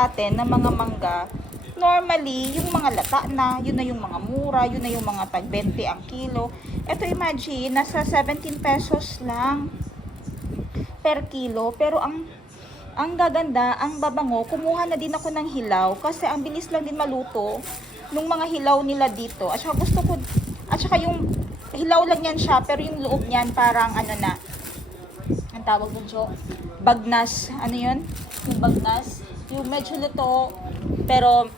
sa atin ng mga mangga, normally, yung mga lata na, yun na yung mga mura, yun na yung mga tag 20 ang kilo. Ito imagine, nasa 17 pesos lang per kilo. Pero ang gaganda, ang babango, kumuha na din ako ng hilaw kasi ang bilis lang din maluto nung mga hilaw nila dito. At saka gusto ko, at saka yung hilaw lang yan siya, pero yung loob niyan parang ano na, ang tawag mo, Jo? Bagnas. Ano yun? Yung bagnas. Yung medyo luto, pero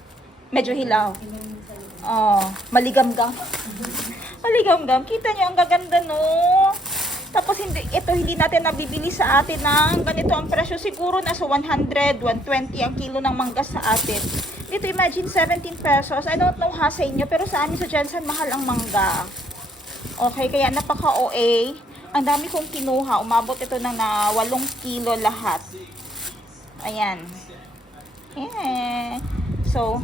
medyo hilaw. Oh, maligamgam. Maligamgam. Kita nyo, ang gaganda, no? Tapos hindi natin nabibili sa atin ng ganito ang presyo. Siguro nasa 100, 120 ang kilo ng mangga sa atin. Dito imagine 17 pesos. I don't know ha sa inyo, pero sa amin sa Jensen mahal ang mangga. Okay, kaya napaka-OA. Ang dami kong kinuha. Umabot ito ng na 8 kilo lahat. Ayan. Yeah. So,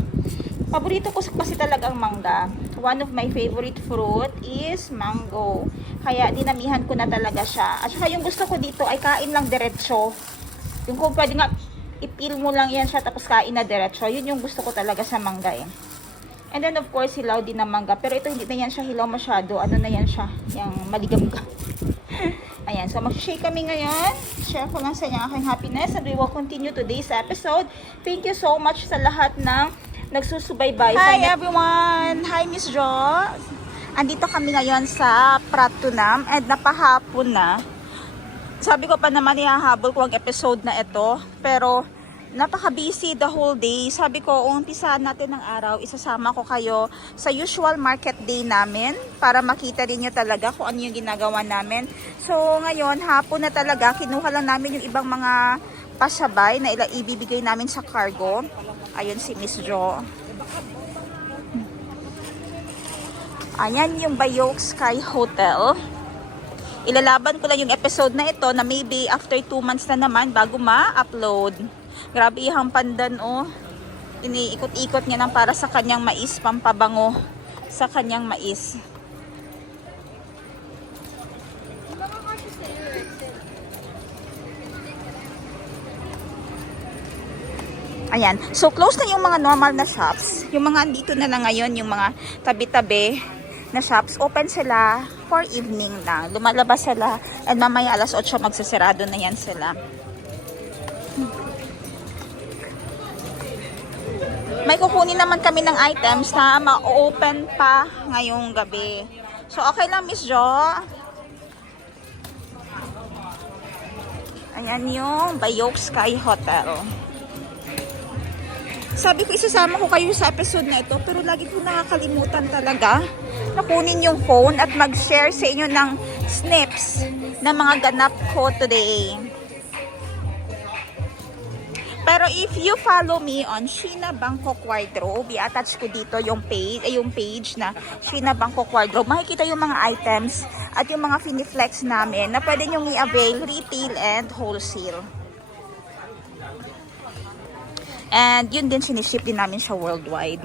paborito ko kasi talagang mangga. One of my favorite fruit is mango. Kaya dinamihan ko na talaga siya. At saka yung gusto ko dito ay kain lang diretso. Yung kung pwede nga ipil mo lang yan siya tapos kain na diretso. Yun yung gusto ko talaga sa mangga eh. And then of course hilaw din ng mangga. Pero ito hindi na yan siya hilaw masyado. Ano na yan siya? Yung maligam-gam. Ayan, so mag-shake kami ngayon. Share ko lang sa inyo aking happiness and we will continue today's episode. Thank you so much sa lahat ng nagsusubaybay. Hi everyone! Hi Miss Jo! Andito kami ngayon sa Pratunam and napahapon na. Sabi ko pa naman ihahabol ko ang episode na ito. Pero napaka-busy the whole day. Sabi ko, umpisahan natin ng araw, isasama ko kayo sa usual market day namin para makita rin nyo talaga kung ano yung ginagawa namin. So, ngayon, hapon na talaga, kinuha lang namin yung ibang mga pasabay na ibibigay namin sa cargo. Ayun si Miss Jo. Ayan yung Bayok Sky Hotel. Ilalaban ko lang yung episode na ito na maybe after 2 months na naman bago ma-upload. Grabe ihang pandan oh. Iniikot-ikot niya ng para sa kanyang mais, pampabango sa kanyang mais. Ayan. So close na yung mga normal na shops. Yung mga andito na lang ngayon, yung mga tabi-tabi na shops, open sila for evening lang. Lumalabas sila and mamaya alas 8 magsasarado na yan sila. May kukunin naman kami ng items na ma-open pa ngayong gabi. So, okay lang, Miss Jo. Ayan yung Bayok Sky Hotel. Sabi ko, isasama ko kayo sa episode na ito, pero lagi ko nakakalimutan talaga na kunin yung phone at mag-share sa inyo ng snips ng mga ganap ko today. Pero if you follow me on Sheena Bangkok Wardrobe, i-attach ko dito yung page na Sheena Bangkok Wardrobe. Makikita yung mga items at yung mga finiflex namin na pwede nyong i-avail retail and wholesale. And yun din, siniship din namin siya worldwide.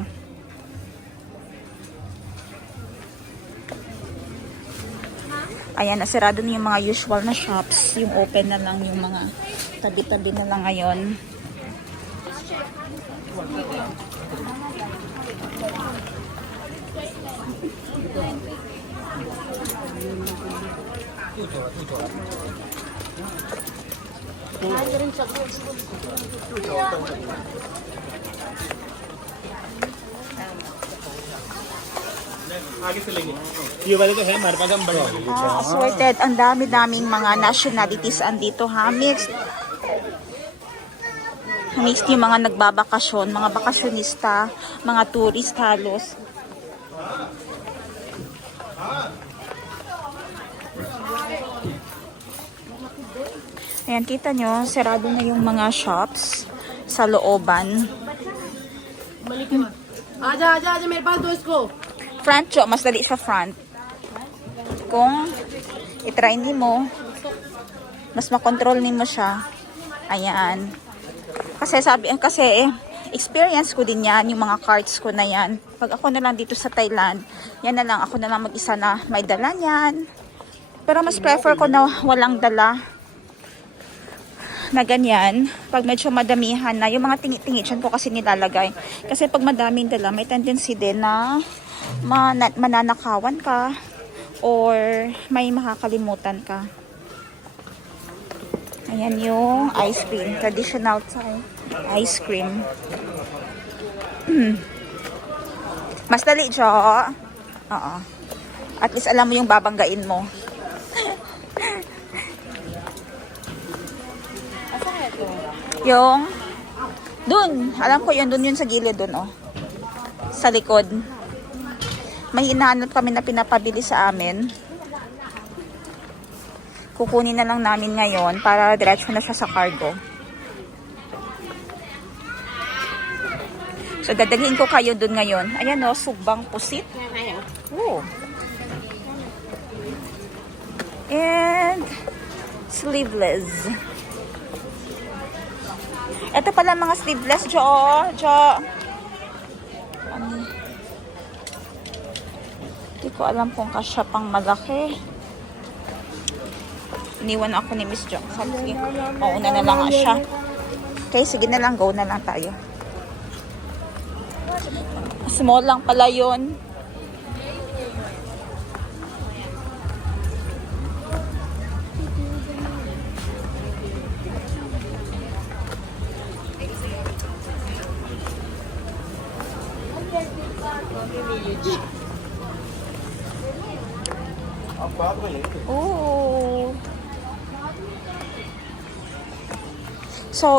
Ayan, nasirado na yung mga usual na shops. Yung open na lang, yung mga tabi-tabi na lang ngayon. आगे से लेंगे ये वाले तो है हमारे पास हम बड़े वाले Assorted, ang dami-daming mga nationalities andito ha, mixed yung mga nagbabakasyon, mga bakasyonista, mga tourist halos. Ayan, kita nyo, sarado na yung mga shops sa looban. आजा आजा आजा मेरे पास दो इसको Front, jo, mas dali sa front. Kung itry ni mo, mas makontrol ni mo siya. Ayan. Kasi experience ko din yan, yung mga cards ko na yan. Pag ako na lang dito sa Thailand, yan na lang, ako na lang mag-isa na may dala niyan. Pero mas prefer ko na walang dala. na ganyan, pag medyo madamihan na, yung mga tingi-tingi dyan ko kasi nilalagay. Kasi pag madaming dala, may tendency din na mananakawan ka or may makakalimutan ka. Ayan yung ice cream. Traditional Thai ice cream. Mas dali, Jo. Oo. At least alam mo yung babanggain mo. Yung dun, alam ko yun sa gilid dun, oh. Sa likod. May hinahanap kami na pinapabili sa amin. Kukunin na lang namin ngayon para diretso na siya sa cargo. So, dadalhin ko kayo dun ngayon. Ayan, oh, sugbang pusit. Oh. And sleeveless. Ito pala mga sleeveless, Jo. Hindi ko alam kung kasya pang malaki. Iniwan ako ni Miss Jo. Sabi, mauna na lang nga siya. Okay, sige na lang. Go na lang tayo. Small lang pala yun. Oh. So,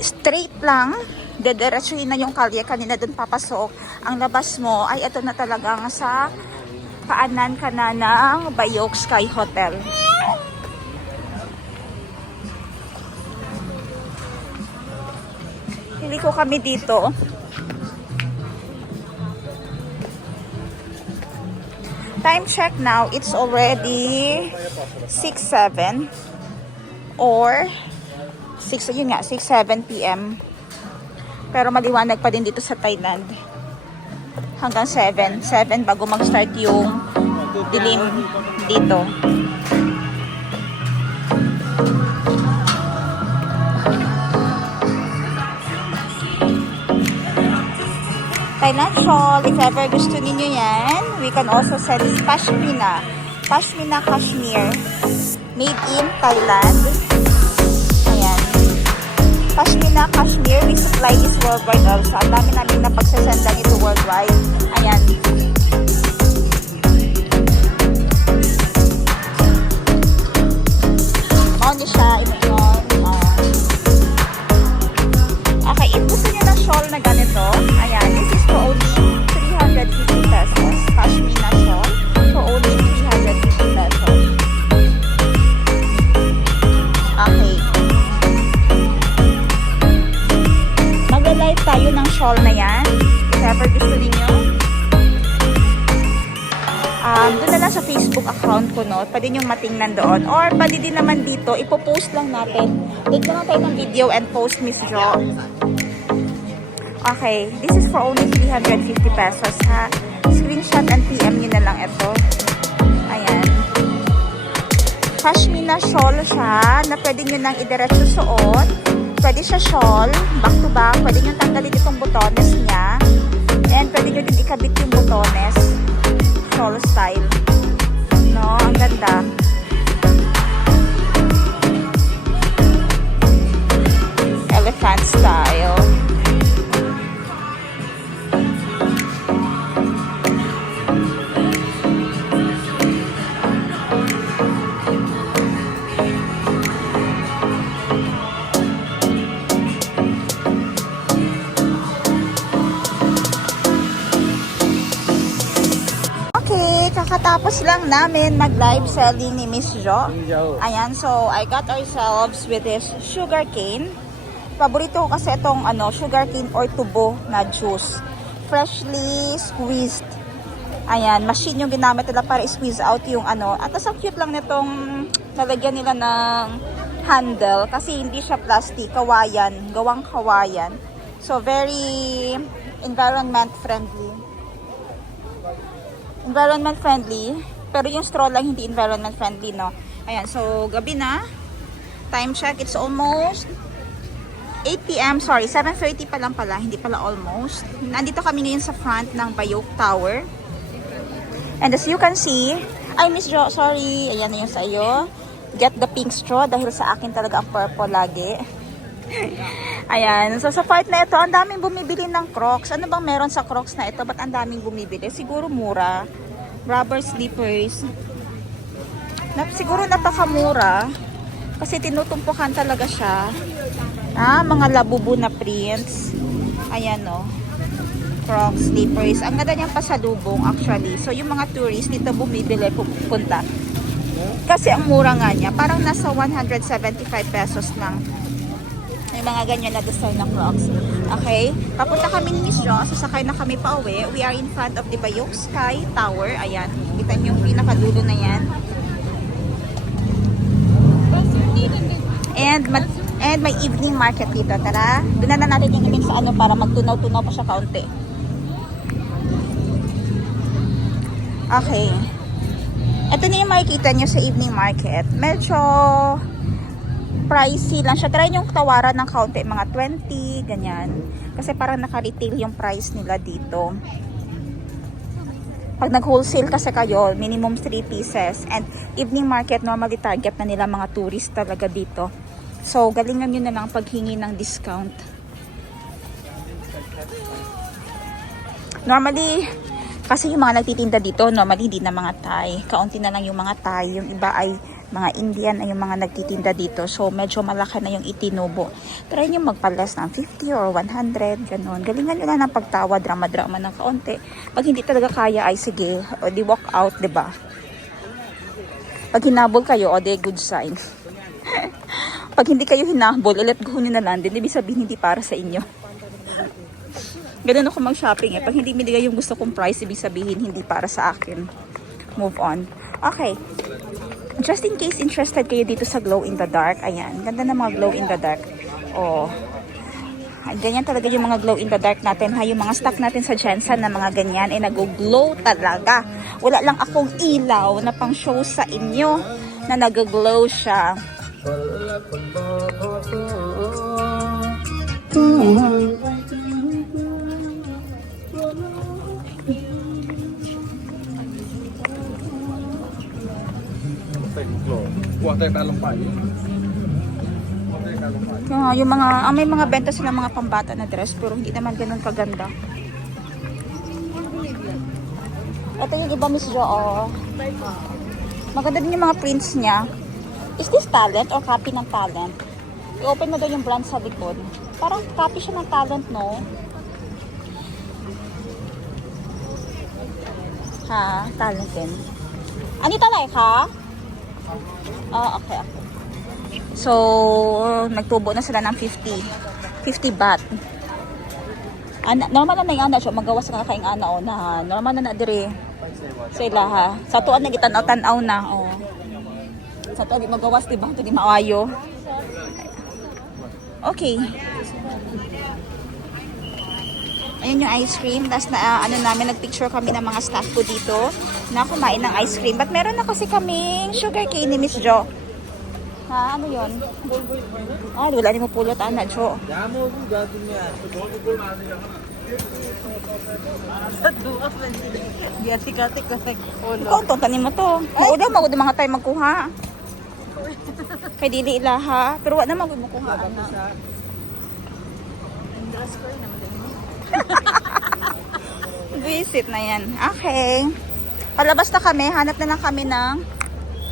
straight lang. Dediretsuhin na yung kalye. Kanina dun papasok. Ang labas mo ay ito na talagang sa paanan ka na ng Bayok Sky Hotel. Pili ko kami dito. Time check now, it's already 6:07 or 6:07 p.m. Pero maliwanag pa din dito sa Thailand. Hanggang 7 bago mag-start yung dilim dito. Thailand shawl, if ever gusto ninyo yan, we can also sell this pashmina. Pashmina cashmere. Made in Thailand. Ayan. Pashmina cashmere, we supply this worldwide also. Ang dami namin na pagsasendan ito worldwide. Ayan. Mao niya siya, imunyon. Okay, if gusto niyo ng shawl na ganito, ayan, this is for only 350 pesos. Pashmina shawl for only 350 pesos. Okay. Mag-live tayo ng shawl na yan. If ever gusto niyo. Doon na lang sa Facebook account ko, no? Pwede nyo matingnan doon. Or pwede din naman dito, ipopost lang natin. Take na lang tayo ng video and post, Miss Jo. Okay, this is for only 350 pesos, ha? Screenshot and PM nyo na lang ito. Ayan. Pashmina shawl siya, na pwede nyo nang idiretso suot. Pwede siya shawl, back to back. Pwede nyo tanggalin itong butones niya. And pwede nyo din ikabit yung butones. Shawl style. No, ang ganda. Elephant style. Kakatapos lang namin mag-live selling ni Miss Jo. Ayan, so I got ourselves with this sugar cane. Paborito ko kasi itong sugar cane or tubo na juice. Freshly squeezed. Ayan, machine yung ginamit nila para i-squeeze out yung At ang cute lang nitong nalagyan nila ng handle kasi hindi siya plastic, kawayan, gawang kawayan. So very environment friendly. Environment friendly, pero yung straw lang hindi environment friendly, no? Ayan, so gabi na. Time check, it's almost 8 p.m. Sorry, 7:30 pa lang pala. Hindi pala almost. Nandito kami ngayon sa front ng Bayok Tower. And as you can see, ay Miss Jo, sorry. Ayan na yung sa iyo. Get the pink straw dahil sa akin talaga ang purple lagi. Ayan. So sa part na ito, ang daming bumibili ng Crocs. Ano bang meron sa Crocs na ito? Ba't ang daming bumibili? Siguro mura. Rubber slippers. Siguro napakamura. Kasi tinutumpukan talaga siya. Mga labubu na prints. Ayan o. Crocs slippers. Ang ganda niyang pasalubong actually. So yung mga tourists dito bumibili, pupunta. Kasi ang mura nga niya. Parang nasa 175 pesos lang. May mga ganyan na design ng Crocs. Okay? Papunta kami ni Miss Jo. Sasakay na kami pa uwi. We are in front of the Bayok Sky Tower. Ayan. Kita niyo yung pinakadulo na yan. And may evening market dito. Tara. Doon na natin tingin sa ano para magtunaw-tunaw pa siya kaunti. Okay. Ito na yung makikita nyo sa evening market. Medyo pricey lang siya. Try yung tawaran ng kaunti, mga 20, ganyan. Kasi parang naka-retail yung price nila dito. Pag nag-wholesale kasi kayo, minimum 3 pieces. And evening market, normally target na nila mga tourist talaga dito. So, galingan nyo na lang paghingi ng discount. Normally, kasi yung mga nagtitinda dito, normally hindi na mga Thai. Kaunti na lang yung mga Thai. Yung iba ay mga Indian ay yung mga nagtitinda dito. So, medyo malaki na yung itinubo. Try nyo magpalas ng 50 or 100, ganun. Galingan nyo lang ng pagtawa, drama-drama ng kaunti. Pag hindi talaga kaya, ay sige, o di walk out, diba? Pag hinabol kayo, o di good sign. Pag hindi kayo hinabol, let go nyo na lang din. Ibig sabihin, hindi para sa inyo. Ganun ako mag-shopping eh. Pag hindi binigay yung gusto kong price, ibig sabihin, hindi para sa akin. Move on. Okay. Just in case interested kayo dito sa glow in the dark, ayan, ganda na mga glow in the dark. Oh. Ganyan talaga yung mga glow in the dark natin, ha, yung mga stock natin sa Jensen na mga ganyan ay nag-glow talaga. Wala lang akong ilaw na pang show sa inyo na nag-glow siya. Yung mga, may mga benta sila mga pambata na dress pero hindi naman ganun kaganda. Ito yung iba, Miss Jo, oh. Maganda din yung mga prints niya. Is this Talent or copy ng Talent? I-open mo daw yung brand sa likod. Parang copy siya ng Talent, no? Ha? Talent din. Anita like, ha? Okay. So, nagtubo na sila ng 50 baht. Normal na yung ana siya, magawas nga kayong ana o na. Normal na dire sila, ha. Sa tuan na gitanaw-tanaw na, oh. Sa tuan di magawas, diba? Ito di maayo. Okay. Ayan yung ice cream. Tapos na, namin, nagpicture kami ng mga staff ko dito na kumain ng ice cream. But meron na kasi kaming sugar cane ni Miss Jo. Ha? Ano yun? Wala ni mo pulot, Ana, Jo. Ikaw, tontanin mo to. Mauna, magod mga tayo magkuha. Kay dili ilaha. Pero wala na magod makuha. Visit na yan. Okay. Palabas na kami. Hanap na lang kami ng...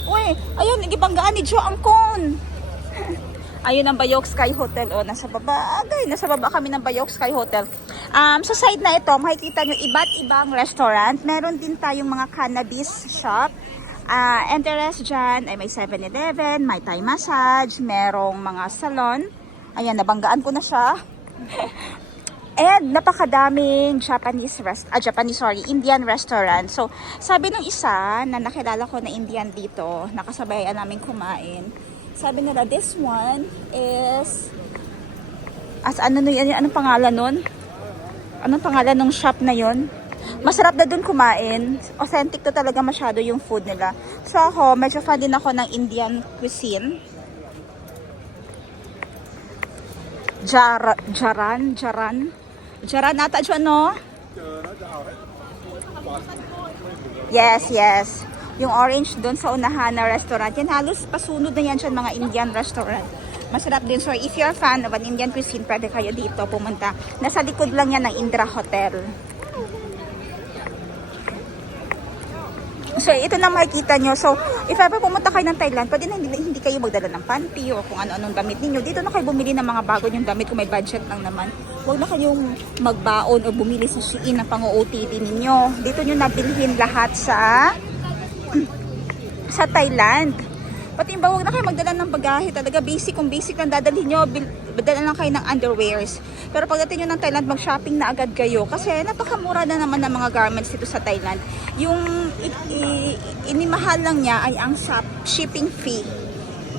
Uy! Ayun, nagibanggaan ni Jo Angkon. Ayun ang Bayok Sky Hotel. O, nasa baba. Agay, nasa baba kami ng Bayok Sky Hotel. Sa side na ito, makikita nyo iba't ibang restaurant. Meron din tayong mga cannabis shop. Interest dyan, ay may 7-Eleven, may Thai massage, merong mga salon. Ayan, nabanggaan ko na siya. And napakadaming Indian restaurant. So, sabi ng isa na nakilala ko na Indian dito, nakasabayan namin kumain. Sabi nila, this one is anong pangalan nun? Anong pangalan ng shop na yon? Masarap na dun kumain. Authentic to talaga masyado yung food nila. So ako, medyo fan din ako ng Indian cuisine. Jaran ata dyan, no? Yes, yes. Yung orange doon sa unahan na restaurant. Yan halos pasunod na yan dyan, mga Indian restaurant. Masarap din. So if you're a fan of an Indian cuisine, pwede kayo dito pumunta. Nasa likod lang yan ng Indra Hotel. So ito na makikita nyo. So if ever pumunta kayo ng Thailand, pwede na hindi kayo magdala ng panty o kung ano-anong damit ninyo. Dito na kayo bumili ng mga bago yung damit kung may budget lang naman. Huwag na kayong magbaon o bumili sa Shein ng pang-OOTD ninyo. Dito nyo nabilhin lahat sa Thailand. Pati ba, huwag na kayo magdala ng bagahe. Talaga basic, kung basic lang dadalhin nyo, dala lang kayo ng underwears. Pero pagdating nyo ng Thailand, mag-shopping na agad kayo. Kasi napakamura na naman ng mga garments dito sa Thailand. Yung inimahal lang niya ay ang shipping fee.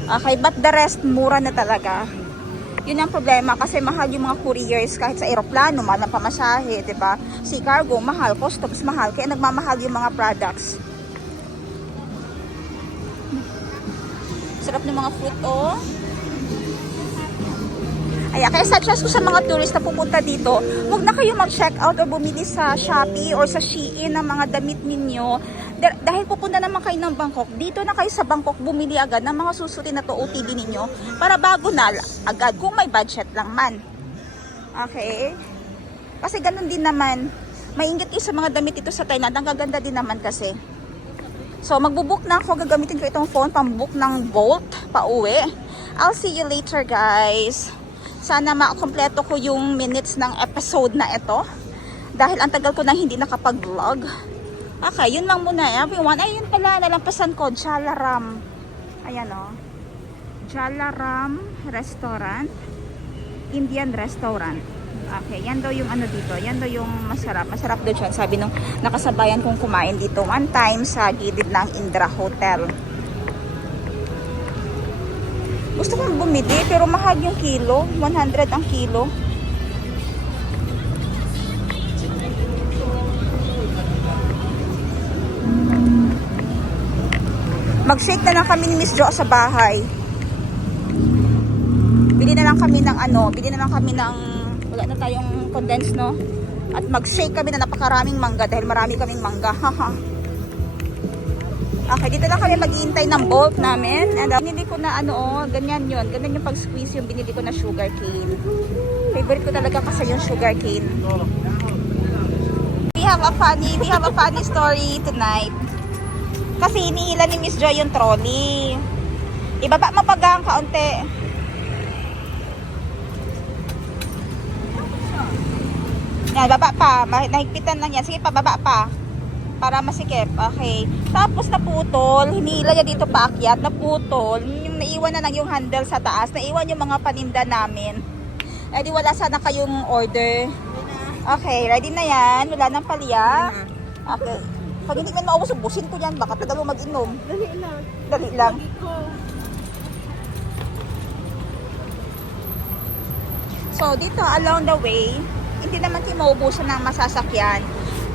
Okay, but the rest, mura na talaga. Yun ang problema kasi mahal yung mga couriers kahit sa aeroplano, mahal ang pamasahe, diba? Si cargo, mahal, customs, mahal. Kaya nagmamahal yung mga products. Sarap ng mga fruit, oh. Ayan, kaya suggest ko sa mga tourist na pupunta dito, huwag na kayo mag-check out o bumili sa Shopee or sa Shein ng mga damit ninyo. Dahil pupunta naman kayo ng Bangkok, dito na kayo sa Bangkok bumili agad ng mga susutin na to OTD ninyo para bago na agad kung may budget lang man. Okay? Kasi ganun din naman. Maingat kayo sa mga damit ito sa Thailand. Ang gaganda din naman kasi. So, magbubook na ako. Gagamitin ko itong phone pang-book ng Bolt pa-uwi. I'll see you later, guys. Sana makompleto ko yung minutes ng episode na ito. Dahil ang tagal ko nang hindi nakapag-vlog. Okay, yun lang muna, everyone. Ayun pala, nalampasan ko. Jalaram. Ayan, o. Jalaram Restaurant. Indian Restaurant. Okay, yan daw yung ano dito. Yan daw yung masarap. Masarap daw dyan. Sabi nung nakasabayan kong kumain dito one time sa gilid ng Indra Hotel. Gusto kong bumili pero mahal yung kilo. 100 ang kilo. Mag-shake na lang kami ni Miss Jo sa bahay. Bili na lang kami ng wala na tayong condensed, no? At mag-shake kami na napakaraming mangga dahil marami kaming mangga. Okay, dito lang kami maghihintay ng Bolt namin. And binili ko na ganyan yun. Ganyan yung pag-squeeze yung binili ko na sugar cane. Favorite ko talaga kasi yung sugar cane. We have a funny story tonight. Kasi hinihila ni Miss Joy yung trolley. Ibaba mo pagang kaunti. Yan, baba pa. Nahigpitan lang yan. Sige, pababa pa. Para masikip. Okay. Tapos naputol. Hinihila niya dito paakyat. Naputol. Yung naiwan na lang yung handle sa taas. Naiwan yung mga paninda namin. Eh di wala sana kayong order. Okay, ready na yan. Wala nang palya. Okay. Pag hindi man maubos, ubusin ko yan. Baka tagal mo mag-inom. Dali lang. So, dito along the way, hindi naman kayo maubusan ng masasakyan.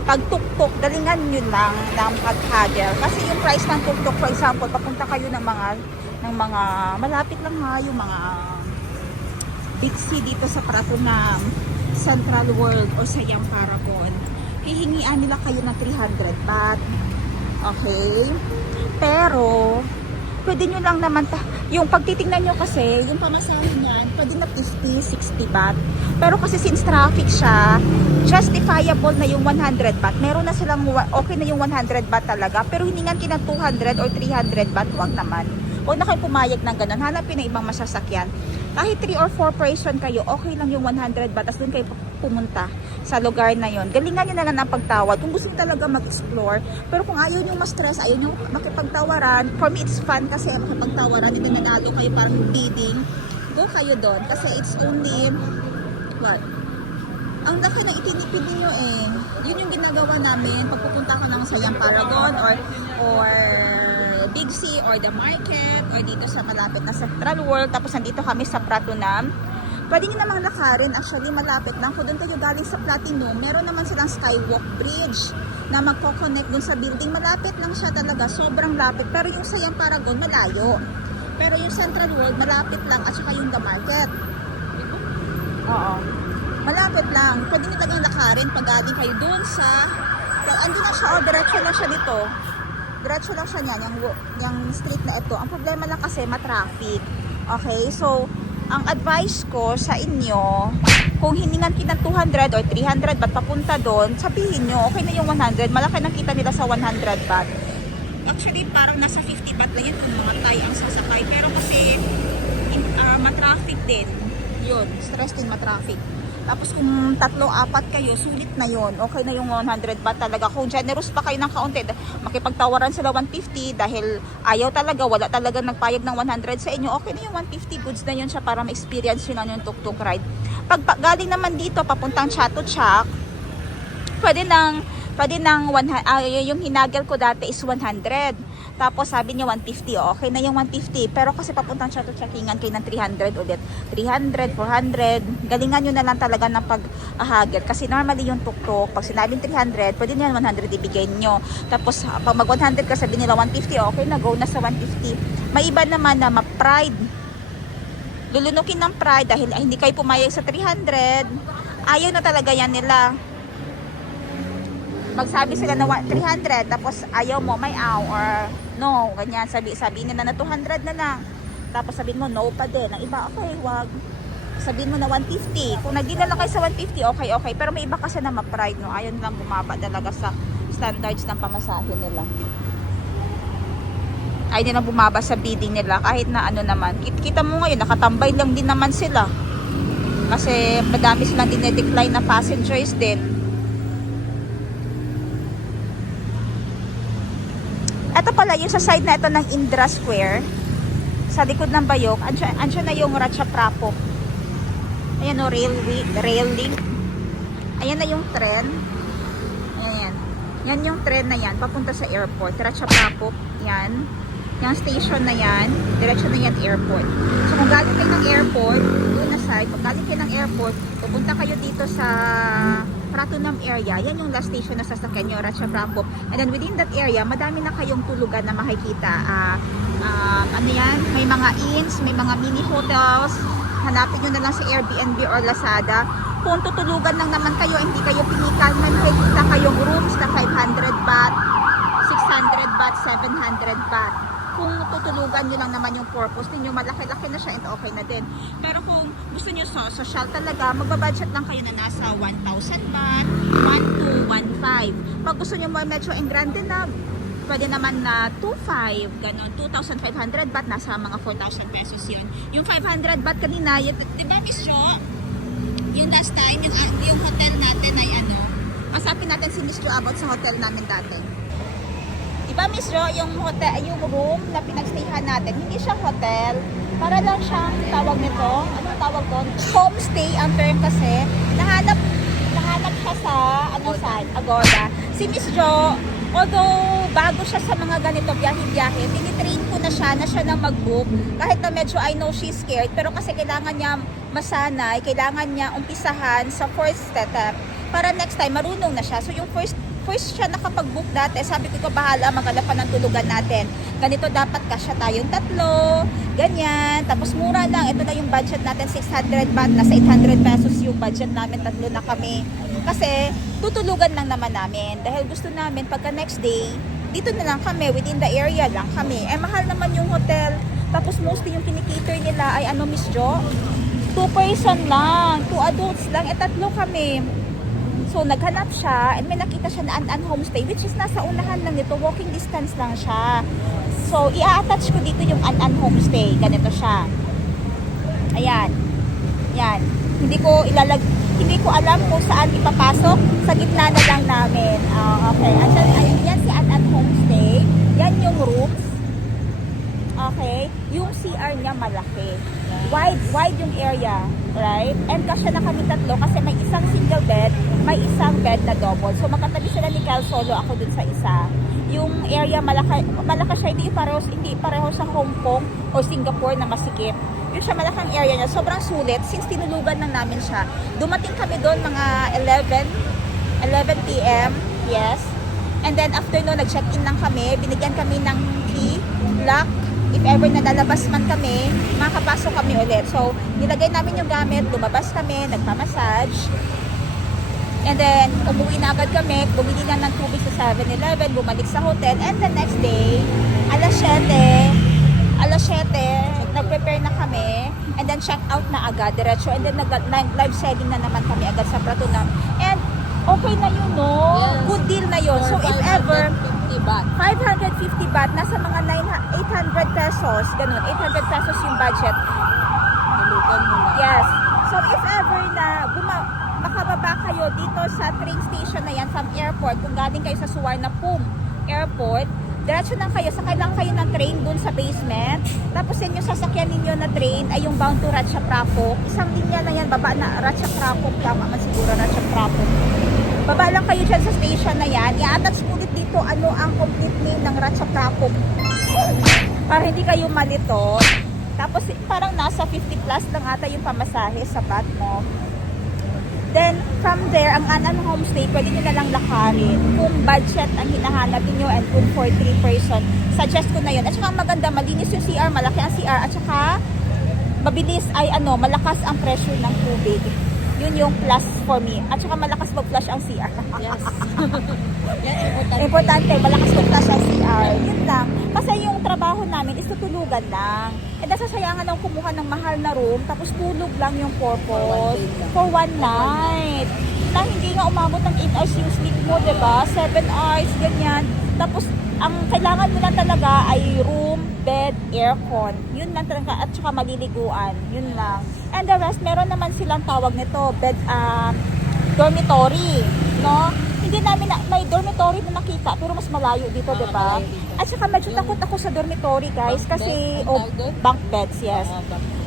Pag tuk-tuk, dalingan nyo lang ng pag-hagel. Kasi yung price ng tuk-tuk, for example, papunta kayo ng mga malapit lang ha, yung mga Big C dito sa Pratunam, Central World o Siam Paragon. Hihingian nila kayo ng 300 baht. Okay? Pero, pwede nyo lang naman, yung pagtitingnan nyo kasi, yung pamasahe niyan, pwede na 50, 60 baht. Pero kasi since traffic siya, justifiable na yung 100 baht. Meron na silang, okay na yung 100 baht talaga. Pero hiningan kayo ng 200 or 300 baht, wag naman. Huwag na kayo pumayag ng ganun. Hanapin na ibang masasakyan. Kahit 3 or 4 person kayo, okay lang yung 100 baht. Tapos doon kayo pumunta sa lugar na yon. Galingan nyo na lang ng pagtawad. Kung gusto nyo talaga mag-explore. Pero kung ayaw nyo ma-stress, ayaw nyo makipagtawaran. For me, it's fun kasi makipagtawaran. Ito nanalo kayo parang bidding. Go kayo doon. Kasi it's only, what? Ang laki ng itinipid niyo eh. Yun yung ginagawa namin pag pupunta ka ng Siam Paragon or Big C or the market or dito sa malapit na Central World. Tapos nandito kami sa Pratunam. Pwede nyo namang lakarin. Actually, malapit lang. Kung doon kayo galing sa Platinum, meron naman silang skywalk bridge na magko-connect dun sa building. Malapit lang siya talaga. Sobrang lapit. Pero yung Siam Paragon, malayo. Pero yung Central World, malapit lang. At saka yung the market. Oo. Malapit lang. Pwede nyo talagang lakarin pag galing kayo dun sa... Andi na siya, diretso lang siya dito. Diretso lang siya niyan, yung street na ito. Ang problema lang kasi matraffic. Okay, so, ang advice ko sa inyo, kung hiningan kita ng 200 or 300 baht papunta doon, sabihin nyo, okay na yung 100. Malaki nang kita nila sa 100 baht. Actually, parang nasa 50 baht lang yun kung mga Thai ang sasakay. Pero kasi, matraffic din. Yun, stress din matraffic. Tapos kung 3-4 kayo, sulit na yun. Okay na yung 100 baht talaga. Kung generous pa kayo ng kaunti, makipagtawaran sila 150 dahil ayaw talaga, wala talaga nagpayag ng 100 sa inyo. Okay na yung 150, goods na yun siya para ma-experience yun yung tuk-tuk ride. Pag galing naman dito, papuntang Chatuchak, pwede nang yung hinagel ko dati is 100. Tapos sabi niya 150, okay na yung 150. Pero kasi papuntang Chatuchakingan kayo ng 300 ulit. 300, 400. Galingan nyo na lang talaga ng pag-ahagel. Kasi normally yung tuk-tuk, pag sinabing 300, pwede nyo 100 ibigay nyo. Tapos pag mag 100 ka, sabi nila 150, okay na, go na sa 150. May iba naman na ma-pride. Lulunukin ng pride dahil hindi kayo pumayag sa 300. Ayaw na talaga yan nila. Magsabi sila na 300 tapos ayaw mo may or no, ganyan, sabihin nila na 200 na lang, tapos sabihin mo no pa din. Ang iba, okay, wag, sabihin mo na 150. Kung nagdila lang kayo sa 150, okay, pero may iba kasi na ma-pride, no, ayaw nilang bumaba talaga sa standards ng pamasahe nila, ayaw nilang bumaba sa bidding nila kahit na ano naman. Kita mo ngayon, nakatambay lang din naman sila kasi madami silang dinedecline na passengers din. Ito pala, yung sa side na ito ng Indra Square, sa likod ng Bayok, andyan na yung Ratchaprapo. Ayan o, rail link. Ayan na yung tren. Ayan. Yan yung tren na yan, papunta sa airport. Ratchaprapo, yan. Yung station na yan, diretso na yan airport. So kung galing kayo ng airport, doon na side, pag galing kayo ng airport, pupunta kayo dito sa Pratunam area, yan yung last station na sasakyan nyo, Ratchaprapo. And then within that area, madami na kayong tulugan na makikita. Ano yan? May mga inns, may mga mini hotels. Hanapin nyo na lang sa Airbnb or Lazada. Kung tutulugan lang naman kayo, hindi kayo pinikan, may makikita kayong rooms na 500 baht, 600 baht, 700 baht. Kung tutulugan nyo lang naman yung purpose ninyo, malaki-laki na siya and okay na din. Pero kung gusto nyo social talaga, magbabudget lang kayo na nasa 1,000 baht, 1 to 1,500. Pag gusto nyo mo medyo en grande na, pwede naman na 2,500, ganon, 2,500 baht, nasa mga 4,000 pesos yun. Yung 500 baht kanina, di ba Miss Jo? Yung last time, yung hotel natin ay ano, masapin natin si Miss Jo about sa hotel namin dati. Diba Miss Jo, yung hotel, yung room na pinagstayhan natin, hindi siya hotel, para lang siyang tawag nito, anong tawag doon? Homestay ang term kasi. Nahanap siya sa, Agoda. Si Miss Jo, although bago siya sa mga ganito biyahe-biyahe, tinitrain ko na siya na mag-book. Kahit na medyo I know she's scared, pero kasi kailangan niya masanay, kailangan niya umpisahan sa first step para next time marunong na siya. So yung first siya nakapag-book dati, sabi ko bahala, maghanap pa ng tulugan natin. Ganito dapat kasya tayong 3, ganyan. Tapos mura lang, ito na yung budget natin, 600 baht, nasa 800 pesos yung budget namin, 3 na kami. Kasi tutulugan lang naman namin dahil gusto namin pagka next day, dito na lang kami, within the area lang kami. Eh mahal naman yung hotel. Tapos mostly yung kinikater nila ay ano Miss Jo? 2 person lang, 2 adults lang, 3 kami. So, naghanap siya and may nakita siya na An Homestay which is nasa unahan lang nito. Walking distance lang siya. So, i-attach ko dito yung An Homestay. Ganito siya. Ayan. Yan. Hindi ko alam kung saan ipapasok. Sa gitna na lang namin. Okay. Yan si An Homestay. Yan yung rooms. Okay. Yung CR niya malaki. Wide yung area. Right? And kasi na kami 3 kasi may isang single bed, may isang bed na double. So magkatabi sila ni Cal Solo, ako dun sa isa. Yung area malaki siya, hindi pareho sa Hong Kong o Singapore na masikip. Yun siya, malakang area niya. Sobrang sulit since tinulugan lang namin siya. Dumating kami doon mga 11 p.m. Yes. And then after no, nag-check-in lang kami. Binigyan kami ng key, lock, if ever na lalabas man kami, makakapasok kami ulit. So, nilagay namin yung gamit, lumabas kami, nagpa-massage. And then, umuwi na agad kami, bumili na ng tubig sa 7-Eleven, bumalik sa hotel, and the next day, alas 7, nag-prepare na kami, and then check out na agad, diretso, and then nag-live selling na naman kami agad sa Pratunam. And, okay na yun, no? Yes. Good deal na yun. So, if ever, 50 baht. 550 baht, nasa mga 800 pesos, ganun, 800 pesos yung budget. Tulugan mo na. Yes. So, if ever na makababa kayo dito sa train station na yan from airport, kung galing kayo sa Suvarnabhumi Airport, diretso lang kayo, sakay lang kayo ng train dun sa basement. Tapos yun yung sasakyan ninyo na train ay yung bound to Ratchaprapok. Isang linya na yan, baba na Ratchaprapok. Tama man siguro, Ratchaprapok. Baba lang kayo dyan sa station na yan. I-attach ulit dito ano ang complete name ng Ratchaprapok. Para hindi kayo malito. Tapos parang nasa 50 plus lang ata yung pamasahe sa bat mo. Then, from there, ang Anan Homestay, pwede nyo na lang lakarin. Kung budget ang hinahanap niyo and kung for 3 person, suggest ko na yun. At saka maganda, malinis yung CR, malaki ang CR, at saka mabilis ay malakas ang pressure ng tubig. Yun yung plus for me. At saka malakas mag-flush ang CR. Yes. Yan, importante. Importante, malakas mag-flush ang CR. Yun lang. Kasi yung trabaho namin is tutulugan lang. E nasasayangan ng kumuha ng mahal na room, tapos tulog lang yung purpose. For one night. Na hindi nga umabot ng 8 hours yung sleep mo, diba? 7 hours, ganyan. Tapos, ang kailangan mo lang talaga ay room, bed, aircon. Yun lang talaga. At saka maliliguan. Yun lang. And the rest, meron naman silang tawag nito, bed, dormitory. No? Hindi namin may dormitory na nakita, pero mas malayo dito, diba? At saka medyo takot ako sa dormitory, guys. Kasi, bunk beds, yes.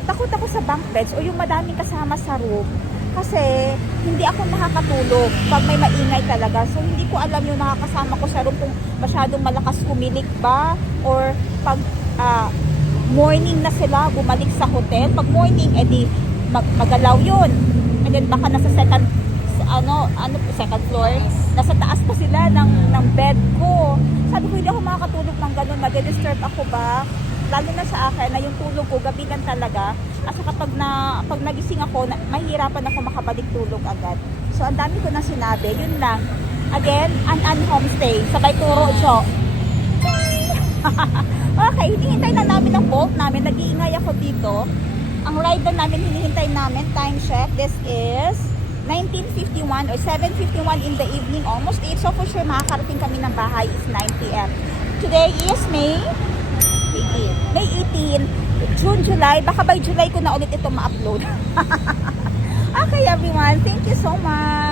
Takot ako sa bunk beds o yung madaming kasama sa room. Kasi, hindi ako nakakatulog pag may maingay talaga. So, hindi ko alam yung nakakasama ko sa room kung masyadong malakas kumilig ba or pag morning na sila bumalik sa hotel. Pag morning, edi magalaw yun. And then baka nasa second floor, nasa taas pa sila ng bed ko. Sabi ko, hindi ako makakatulog ng ganun, mag-disturb ako ba? Lalo na sa akin na yung tulog ko gabi lang talaga. At saka pag nagising ako, mahirapan ako makabalik tulog agad. So, ang dami ko na sinabi. Yun lang. Again, an homestay. Sabay turo, Jo. Okay, hinihintay na namin ang bolt namin. Nag-iingay ako dito. Ang ride na namin, hinihintay namin. Time check. This is 19:51 or 7:51 in the evening. Almost 8. So, for sure, makakarating kami ng bahay is 9 p.m. Today is May 18. June, July. Baka by July ko na ulit ito ma-upload. Okay, everyone. Thank you so much.